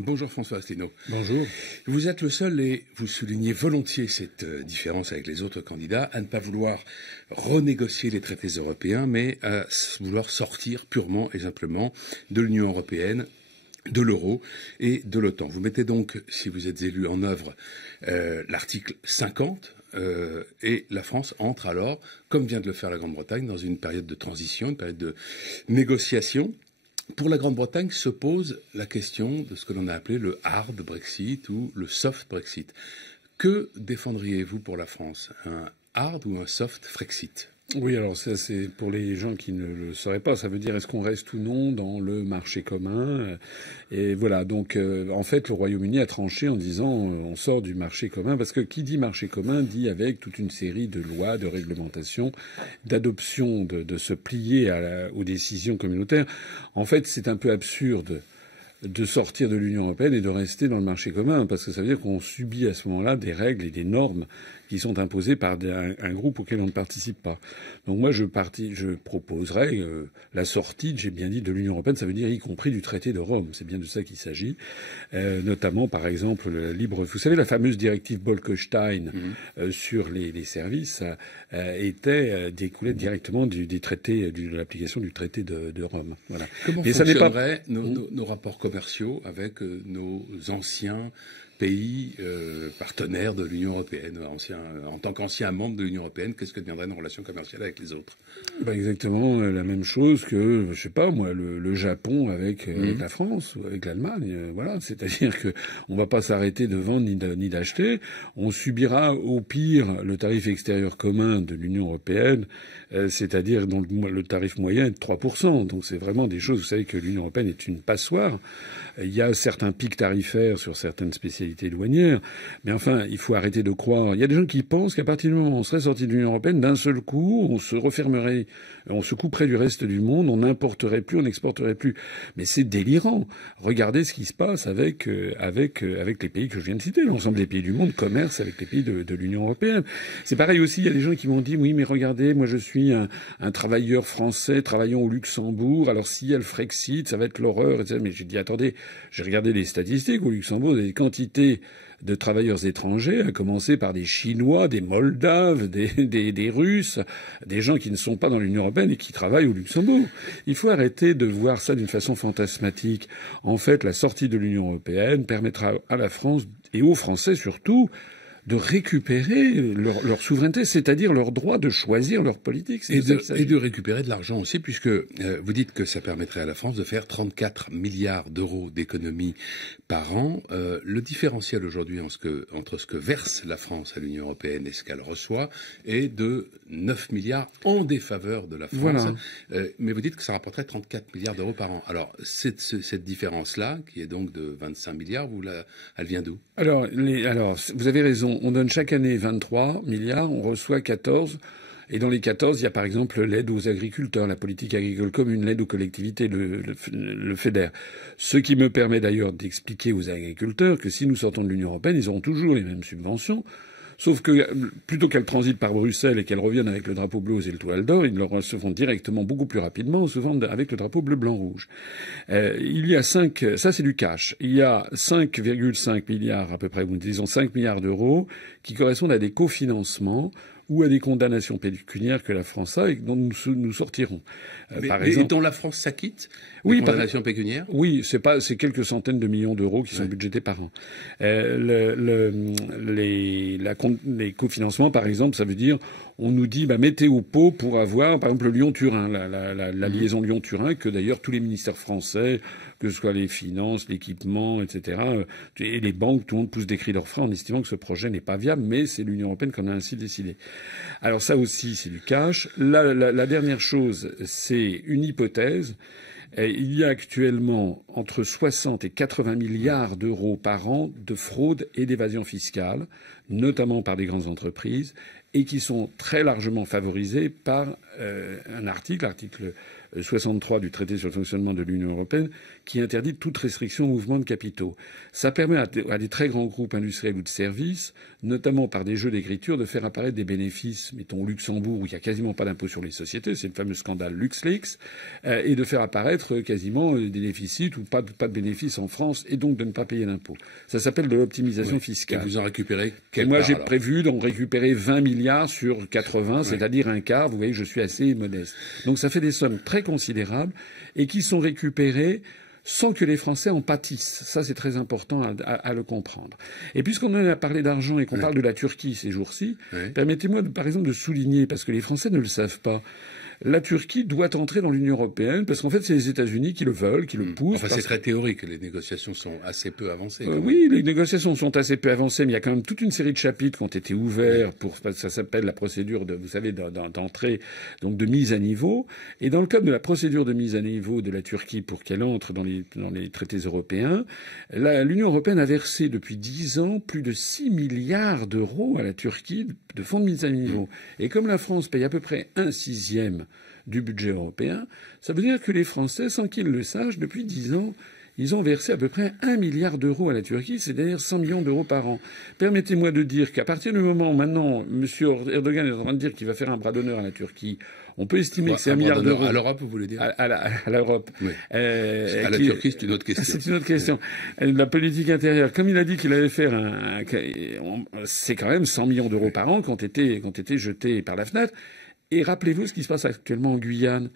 Bonjour François Asselineau. Bonjour. Vous êtes le seul, et vous soulignez volontiers cette différence avec les autres candidats, à ne pas vouloir renégocier les traités européens, mais à vouloir sortir purement et simplement de l'Union européenne, de l'euro et de l'OTAN. Vous mettez donc, si vous êtes élu, en œuvre l'article 50, et la France entre alors, comme vient de le faire la Grande-Bretagne, dans une période de transition, une période de négociation. Pour la Grande-Bretagne se pose la question de ce que l'on a appelé le hard Brexit ou le soft Brexit. Que défendriez-vous pour la France? Un hard ou un soft Frexit? Oui, alors ça c'est pour les gens qui ne le sauraient pas. Ça veut dire est-ce qu'on reste ou non dans le marché commun. Et voilà, donc en fait le Royaume-Uni a tranché en disant on sort du marché commun, parce que qui dit marché commun dit avec toute une série de lois, de réglementations, d'adoption, de se plier aux décisions communautaires. En fait, c'est un peu absurde de sortir de l'Union européenne et de rester dans le marché commun, parce que ça veut dire qu'on subit à ce moment-là des règles et des normes qui sont imposées par un groupe auquel on ne participe pas. Donc moi, je proposerais la sortie, j'ai bien dit, de l'Union européenne, ça veut dire y compris du traité de Rome. C'est bien de ça qu'il s'agit. Notamment, par exemple, vous savez, la fameuse directive Bolkestein sur les services découlait directement des traités, de l'application du traité de Rome. Voilà. Comment fonctionneraient nos rapports commerciaux avec nos anciens pays partenaires de l'Union européenne, en tant qu'anciens membres de l'Union européenne, qu'est-ce que deviendraient nos relations commerciales avec les autres? Exactement la même chose que, je sais pas moi, le Japon avec la France ou avec l'Allemagne. Voilà, c'est-à-dire que on va pas s'arrêter de vendre ni d'acheter. On subira au pire le tarif extérieur commun de l'Union européenne, c'est-à-dire dont le tarif moyen est de 3%. Donc c'est vraiment des choses. Vous savez que l'Union européenne est une passoire. Il y a certains pics tarifaires sur certaines spécialités douanières, mais enfin, il faut arrêter de croire. Il y a des gens qui pensent qu'à partir du moment où on serait sorti de l'Union européenne, d'un seul coup, on se refermerait, on se couperait du reste du monde, on n'importerait plus, on n'exporterait plus. Mais c'est délirant. Regardez ce qui se passe avec les pays que je viens de citer. L'ensemble des pays du monde commercent avec les pays de l'Union européenne. C'est pareil aussi. Il y a des gens qui m'ont dit, oui, mais regardez, moi je suis un travailleur français travaillant au Luxembourg. Alors s'il y a le Frexit, ça va être l'horreur, etc. Mais j'ai dit, attendez, j'ai regardé les statistiques au Luxembourg, des quantités de travailleurs étrangers, à commencer par des Chinois, des Moldaves, des Russes, des gens qui ne sont pas dans l'Union européenne et qui travaillent au Luxembourg. Il faut arrêter de voir ça d'une façon fantasmatique. En fait, la sortie de l'Union européenne permettra à la France, et aux Français surtout, de récupérer leur souveraineté, c'est-à-dire leur droit de choisir leur politique. Et de récupérer de l'argent aussi, puisque vous dites que ça permettrait à la France de faire 34 milliards d'euros d'économies par an. Le différentiel aujourd'hui entre ce que verse la France à l'Union européenne et ce qu'elle reçoit est de 9 milliards en défaveur de la France. Voilà. Mais vous dites que ça rapporterait 34 milliards d'euros par an. Alors, cette différence-là, qui est donc de 25 milliards, elle vient d'où? Alors, vous avez raison. On donne chaque année 23 milliards, on reçoit 14. Et dans les 14, il y a par exemple l'aide aux agriculteurs, la politique agricole commune, l'aide aux collectivités, le FEDER. Ce qui me permet d'ailleurs d'expliquer aux agriculteurs que si nous sortons de l'Union européenne, ils auront toujours les mêmes subventions. Sauf que plutôt qu'elles transitent par Bruxelles et qu'elles reviennent avec le drapeau bleu et le toile d'or, ils le recevront directement beaucoup plus rapidement, souvent avec le drapeau bleu, blanc, rouge. Il y a ça c'est du cash. Il y a 5,5 milliards à peu près, disons 5 milliards d'euros, qui correspondent à des cofinancements ou à des condamnations pécuniaires que la France a et dont nous sortirons. Par exemple, et dont la France s'acquitte? Oui, condamnations pécuniaires? Oui, c'est quelques centaines de millions d'euros qui sont budgétés par an. Les cofinancements, par exemple, ça veut dire, on nous dit, mettez au pot pour avoir, par exemple, le Lyon-Turin, la liaison Lyon-Turin, que d'ailleurs tous les ministères français, que ce soit les finances, l'équipement, etc., et les banques, tout le monde pousse des cris d'orfraie en estimant que ce projet n'est pas viable, mais c'est l'Union européenne qui en a ainsi décidé. Alors ça aussi, c'est du cash. La dernière chose, c'est une hypothèse. Il y a actuellement entre 60 et 80 milliards d'euros par an de fraude et d'évasion fiscale, notamment par des grandes entreprises, et qui sont très largement favorisés par un article 63 du traité sur le fonctionnement de l'Union européenne qui interdit toute restriction au mouvement de capitaux. Ça permet à des très grands groupes industriels ou de services, notamment par des jeux d'écriture, de faire apparaître des bénéfices, mettons au Luxembourg où il n'y a quasiment pas d'impôt sur les sociétés, c'est le fameux scandale LuxLeaks, et de faire apparaître quasiment des déficits ou pas de bénéfices en France et donc de ne pas payer d'impôt. Ça s'appelle de l'optimisation fiscale. Et vous en récupérez Moi, j'ai prévu d'en récupérer 20 milliards sur 80, c'est-à-dire un quart. Vous voyez, je suis assez modeste. Donc ça fait des sommes très considérables et qui sont récupérées sans que les Français en pâtissent. Ça, c'est très important à le comprendre. Et puisqu'on en a parlé d'argent et qu'on parle de la Turquie ces jours-ci, permettez-moi, par exemple, de souligner, parce que les Français ne le savent pas, la Turquie doit entrer dans l'Union européenne parce qu'en fait, c'est les États-Unis qui le veulent, qui le poussent. Enfin, c'est très théorique. Les négociations sont assez peu avancées. Oui, les négociations sont assez peu avancées, mais il y a quand même toute une série de chapitres qui ont été ouverts pour, ça s'appelle la procédure de, vous savez, d'entrée, donc de mise à niveau. Et dans le cadre de la procédure de mise à niveau de la Turquie pour qu'elle entre dans les traités européens, l'Union européenne a versé depuis 10 ans plus de 6 milliards d'euros à la Turquie de fonds de mise à niveau. Et comme la France paye à peu près 1/6 du budget européen, ça veut dire que les Français, sans qu'ils le sachent, depuis 10 ans, ils ont versé à peu près 1 milliard d'euros à la Turquie, c'est-à-dire 100 millions d'euros par an. Permettez-moi de dire qu'à partir du moment où maintenant M. Erdogan est en train de dire qu'il va faire un bras d'honneur à la Turquie, on peut estimer que c'est 1 milliard d'euros. À l'Europe, vous voulez dire? À l'Europe. Oui. À la Turquie, c'est une autre question. C'est une autre question. La politique intérieure. Comme il a dit qu'il allait faire c'est quand même 100 millions d'euros par an qui ont été jetés par la fenêtre. Et rappelez-vous ce qui se passe actuellement en Guyane.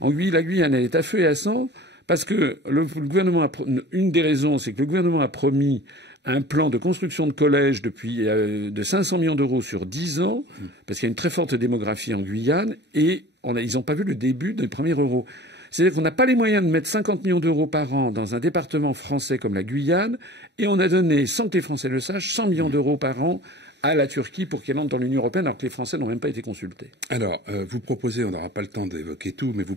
La Guyane, elle est à feu et à sang parce que le gouvernement une des raisons, c'est que le gouvernement a promis un plan de construction de collèges de 500 millions d'euros sur 10 ans, parce qu'il y a une très forte démographie en Guyane, et ils n'ont pas vu le début des premiers euros. C'est-à-dire qu'on n'a pas les moyens de mettre 50 millions d'euros par an dans un département français comme la Guyane, et on a donné, sans que les Français le sachent, 100 millions d'euros par an à la Turquie pour qu'elle entre dans l'Union européenne, alors que les Français n'ont même pas été consultés. Alors, vous proposez, on n'aura pas le temps d'évoquer tout, mais vous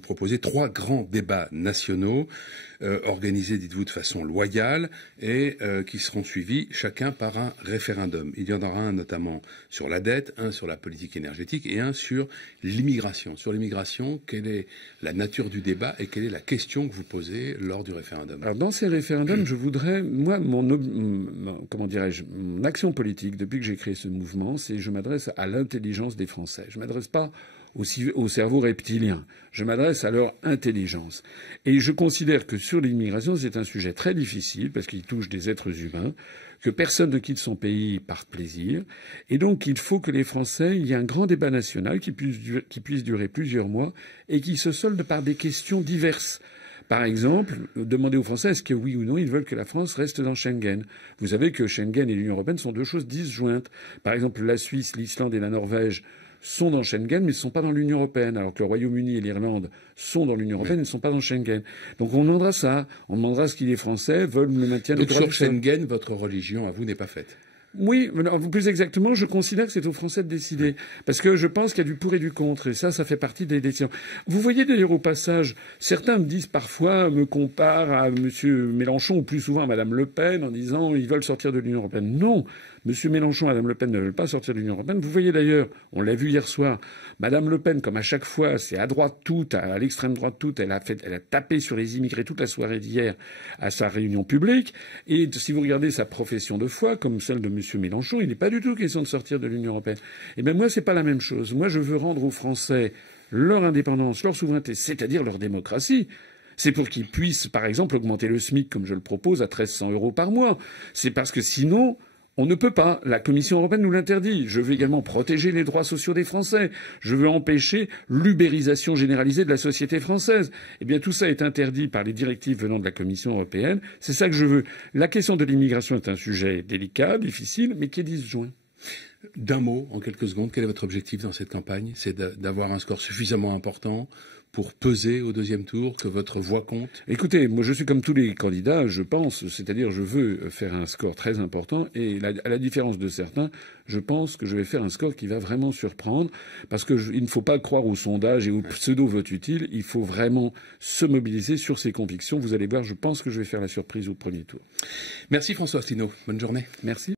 proposez 3 grands débats nationaux organisés, dites-vous, de façon loyale et qui seront suivis chacun par un référendum. Il y en aura un notamment sur la dette, un sur la politique énergétique et un sur l'immigration. Sur l'immigration, quelle est la nature du débat et quelle est la question que vous posez lors du référendum? Alors, dans ces référendums, je voudrais, moi, mon action politique, depuis que j'ai créé ce mouvement, c'est je m'adresse à l'intelligence des Français. Je m'adresse pas au cerveau reptilien. Je m'adresse à leur intelligence. Et je considère que sur l'immigration, c'est un sujet très difficile parce qu'il touche des êtres humains, que personne ne quitte son pays par plaisir. Et donc, il faut que les Français, il y ait un grand débat national qui puisse durer plusieurs mois et qui se solde par des questions diverses. Par exemple, demander aux Français est-ce que oui ou non ils veulent que la France reste dans Schengen. Vous savez que Schengen et l'Union européenne sont deux choses disjointes. Par exemple, la Suisse, l'Islande et la Norvège sont dans Schengen, mais ne sont pas dans l'Union européenne, alors que le Royaume-Uni et l'Irlande sont dans l'Union européenne et ne sont pas dans Schengen. Donc on demandera ça. On demandera ce que les Français veulent le maintien du droit de sol. Sur Schengen, votre religion, à vous, n'est pas faite. Oui, plus exactement, je considère que c'est aux Français de décider. Parce que je pense qu'il y a du pour et du contre. Et ça fait partie des décisions. Vous voyez d'ailleurs au passage, certains me disent parfois, me comparent à M. Mélenchon ou plus souvent à Mme Le Pen en disant ils veulent sortir de l'Union européenne. Non. M. Mélenchon et Mme Le Pen ne veulent pas sortir de l'Union européenne. Vous voyez d'ailleurs, on l'a vu hier soir, Mme Le Pen, comme à chaque fois, c'est à droite toute, à l'extrême droite toute, elle a tapé sur les immigrés toute la soirée d'hier à sa réunion publique. Et si vous regardez sa profession de foi, comme celle de M. Mélenchon, il n'est pas du tout question de sortir de l'Union européenne. Eh bien, moi, c'est pas la même chose. Moi, je veux rendre aux Français leur indépendance, leur souveraineté, c'est-à-dire leur démocratie. C'est pour qu'ils puissent, par exemple, augmenter le SMIC, comme je le propose, à 1 300 € par mois. C'est parce que sinon, on ne peut pas. La Commission européenne nous l'interdit. Je veux également protéger les droits sociaux des Français. Je veux empêcher l'ubérisation généralisée de la société française. Eh bien, tout ça est interdit par les directives venant de la Commission européenne. C'est ça que je veux. La question de l'immigration est un sujet délicat, difficile, mais qui est disjoint. D'un mot, en quelques secondes, quel est votre objectif dans cette campagne? C'est d'avoir un score suffisamment important pour peser au deuxième tour, que votre voix compte? Écoutez, moi je suis comme tous les candidats, je pense, c'est-à-dire je veux faire un score très important et à la différence de certains, je pense que je vais faire un score qui va vraiment surprendre parce que il ne faut pas croire aux sondages et aux pseudo-votes utiles, il faut vraiment se mobiliser sur ses convictions. Vous allez voir, je pense que je vais faire la surprise au premier tour. Merci François Asselineau, bonne journée. Merci.